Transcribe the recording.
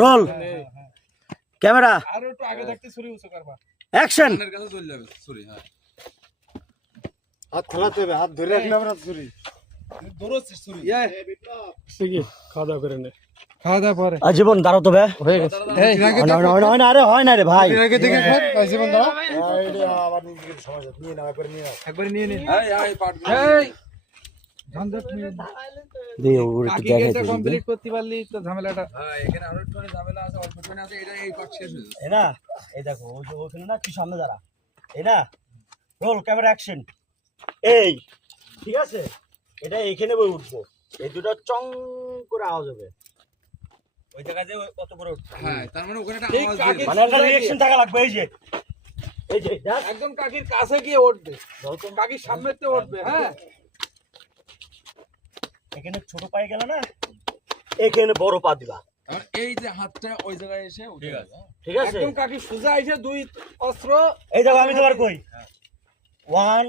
Roll camera আর একটু আগে থাকতে ছুরি উঁচু করবা অ্যাকশন কানের কাছে চলে যাবে সরি হ্যাঁ হাত খোলাতে হবে, হাত ধরে রাখলে আমরা ছুরি দৌড়ছিস ছুরি খাওয়া দাওয়া করে নে। খাওয়া দাওয়া পরে আজীবন দাঁড়াও তো ভাই হয়ে গেছে হয় না আরে হয় না রে ভাই আগে থেকে খান, ভাই জীবন দাও। এইটা আবার নিজেকে সমস্যা নিয়ে নাও, একবার নিয়ে নাও। একবার নিয়ে নে এই এই পাট এই ঝঞ্ঝাট নিয়ে দে ওর একটু কাকি দেখাই এটা দিই কমপ্লিট করতে পারলি তো ঝামেলাটা হ্যাঁ এখানে আরো একটু ঝামেলা আছে অল্প একটু আছে এটা এই পাট শেষ হয়ে যাবে এই না এই দেখো ওই যে ওখানে না কি সামনে দাঁড়া এই না রোল ক্যামেরা অ্যাকশন এই ঠিক আছে এটা এইখানে বই উঠবো এই দুটো চং করে আওয়াজ হবে ওই জায়গায় যে কত করে উঠছে হ্যাঁ তার মানে ওখানে একটা ঠিক আওয়াজ কাকি দিয়ে মানে একটা রিঅ্যাকশন থাকা লাগবে এই যে দেখ একদম কাকির কাছে গিয়ে উঠবে কাকির সামনেতে উঠবে হ্যাঁ এখানে ছোট পায়ে গেল না এখানে বড় পা দিবা আমার এই যে হাতটা ওই জায়গায় এসে উঠে গেছে ঠিক আছে একদম কাকি সোজা এসে দুই অস্ত্র এই দেখো আমি তোমার কই 1